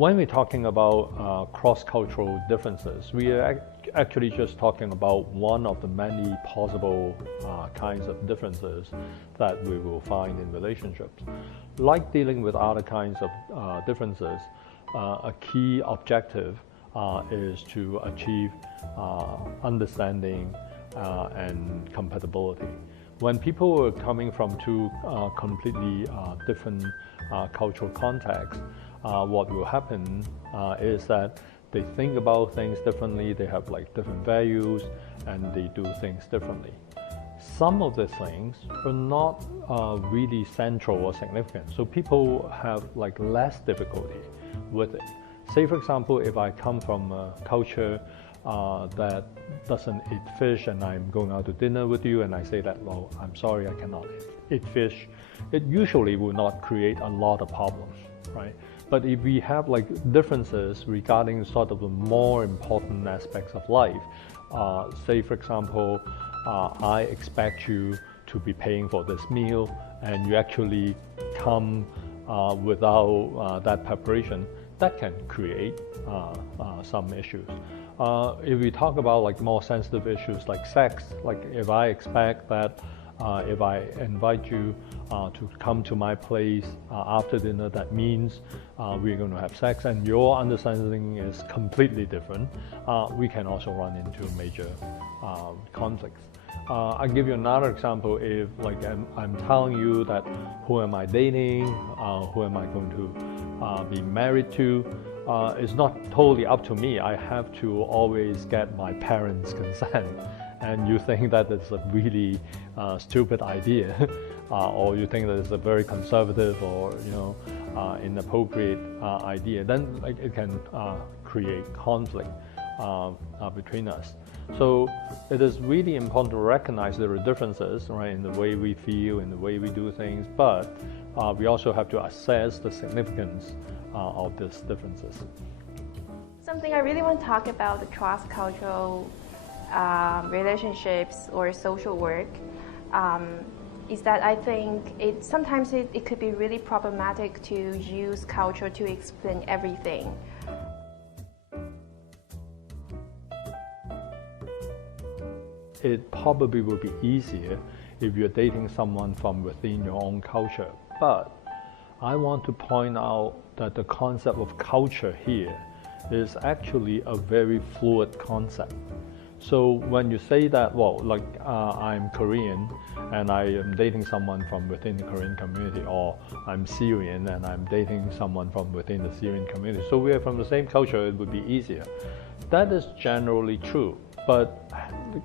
When we're talking about cross-cultural differences, we are actually just talking about one of the many possible kinds of differences that we will find in relationships. Like dealing with other kinds of differences, a key objective is to achieve understanding and compatibility. When people are coming from two completely different cultural contexts, what will happen is that they think about things differently, they have like different values, and they do things differently. Some of the things are not really central or significant, so people have like less difficulty with it. Say for example, if I come from a culture that doesn't eat fish and I'm going out to dinner with you and I say that, well, I'm sorry, I cannot eat fish, it usually will not create a lot of problems, right? But if we have like differences regarding sort of the more important aspects of life, say for example, I expect you to be paying for this meal and you actually come without that preparation, that can create some issues. If we talk about like more sensitive issues like sex, like if I expect that if I invite you to come to my place after dinner, that means we're going to have sex, and your understanding is completely different, we can also run into major conflicts. I'll give you another example. If like I'm telling you that who am I dating, who am I going to be married to, it's not totally up to me. I have to always get my parents' consent. And you think that it's a really stupid idea, or you think that it's a very conservative or inappropriate idea, then like, it can create conflict between us. So it is really important to recognize there are differences, right, in the way we feel, in the way we do things, but we also have to assess the significance of these differences. Something I really want to talk about the cross-cultural relationships or social work is that I think sometimes it could be really problematic to use culture to explain everything. It probably will be easier if you're dating someone from within your own culture, but I want to point out that the concept of culture here is actually a very fluid concept. So when you say that, well, like I'm Korean and I am dating someone from within the Korean community, or I'm Syrian and I'm dating someone from within the Syrian community, so we are from the same culture, it would be easier. That is generally true, but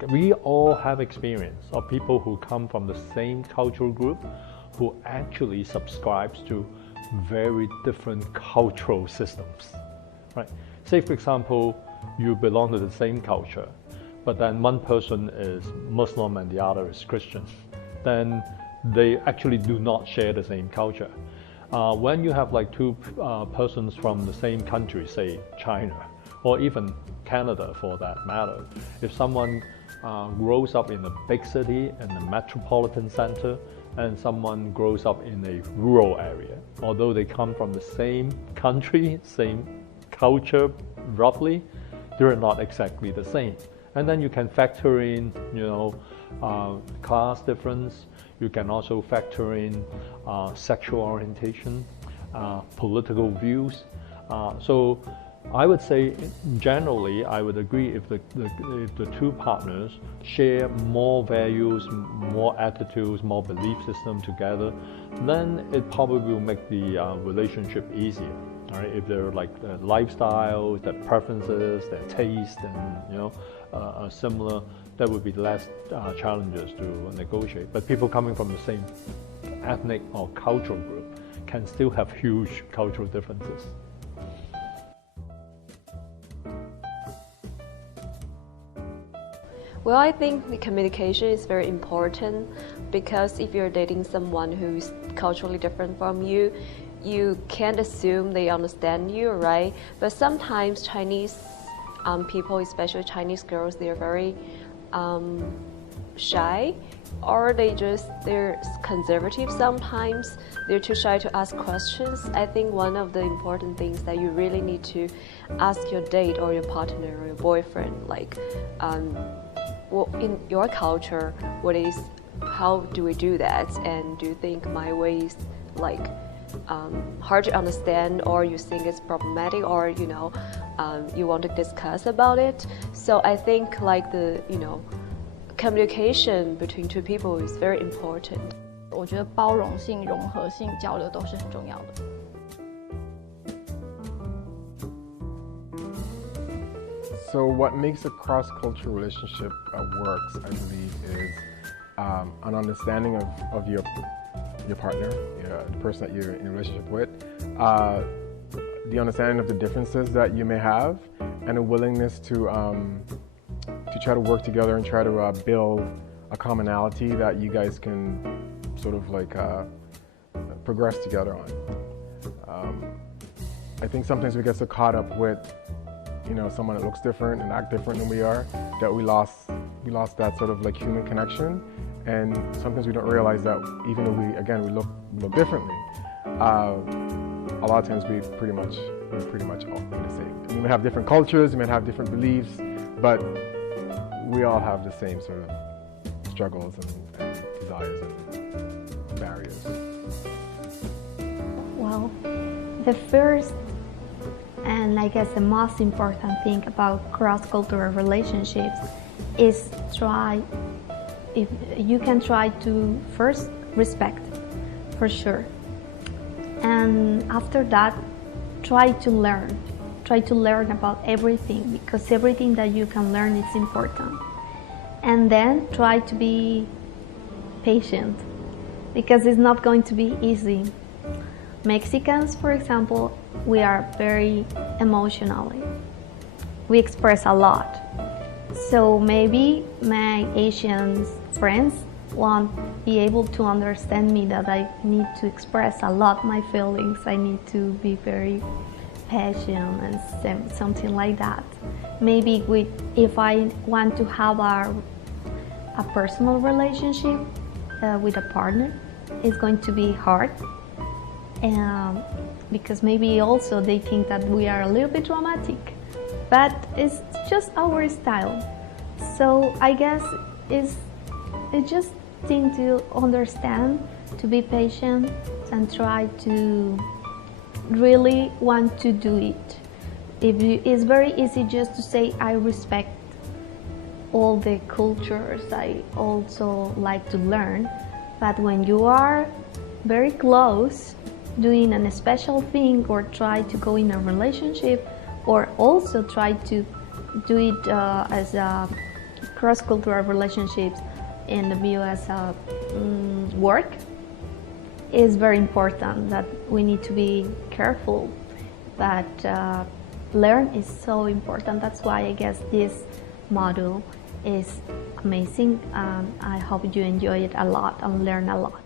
we all have experience of people who come from the same cultural group who actually subscribes to very different cultural systems, right? Say for example, you belong to the same culture, but then one person is Muslim and the other is Christian, then they actually do not share the same culture. When you have like two persons from the same country, say China, or even Canada for that matter, if someone grows up in a big city, in a metropolitan center, and someone grows up in a rural area, although they come from the same country, same culture roughly, they're not exactly the same. And then you can factor in, class difference. You can also factor in sexual orientation, political views. So I would say, generally, I would agree if the two partners share more values, more attitudes, more belief system together, then it probably will make the relationship easier. All right, if they're like their lifestyle, their preferences, their taste, and are similar, there would be less challenges to negotiate. But people coming from the same ethnic or cultural group can still have huge cultural differences. Well, I think the communication is very important, because if you're dating someone who's culturally different from you, you can't assume they understand you, right? But sometimes Chinese people, especially Chinese girls, they're very shy, or they're conservative sometimes. They're too shy to ask questions. I think one of the important things that you really need to ask your date or your partner or your boyfriend, like, in your culture, how do we do that? And do you think my way is like hard to understand, or you think it's problematic, or you want to discuss about it? So I think like the communication between two people is very important. 我觉得包容性、融合性交流都是很重要的。So what makes a cross-cultural relationship works, I believe, is an understanding of your partner, the person that you're in a relationship with, the understanding of the differences that you may have, and a willingness to try to work together and try to build a commonality that you guys can sort of like progress together on. I think sometimes we get so caught up with someone that looks different and act different than we are that we lost that sort of like human connection, and sometimes we don't realize that even though we look differently, a lot of times we're pretty much all the same. We may have different cultures, we may have different beliefs, but we all have the same sort of struggles and desires and barriers. Well, the first and I guess the most important thing about cross-cultural relationships is if you can try to first respect, for sure. And after that, try to learn about everything, because everything that you can learn is important. And then try to be patient, because it's not going to be easy. Mexicans, for example, we are very emotional. We express a lot. So maybe my Asian friends won't be able to understand me, that I need to express a lot my feelings. I need to be very passionate and something like that. Maybe if I want to have a personal relationship with a partner, it's going to be hard. Because maybe also they think that we are a little bit dramatic, but it's just our style. So I guess it's just thing to understand, to be patient, and try to really want to do it. It's very easy just to say I respect all the cultures, I also like to learn, but when you are very close, doing a special thing, or try to go in a relationship, or also try to do it as a cross-cultural relationships in the view as a work, is very important, that we need to be careful. But learn is so important. That's why I guess this model is amazing. I hope you enjoy it a lot and learn a lot.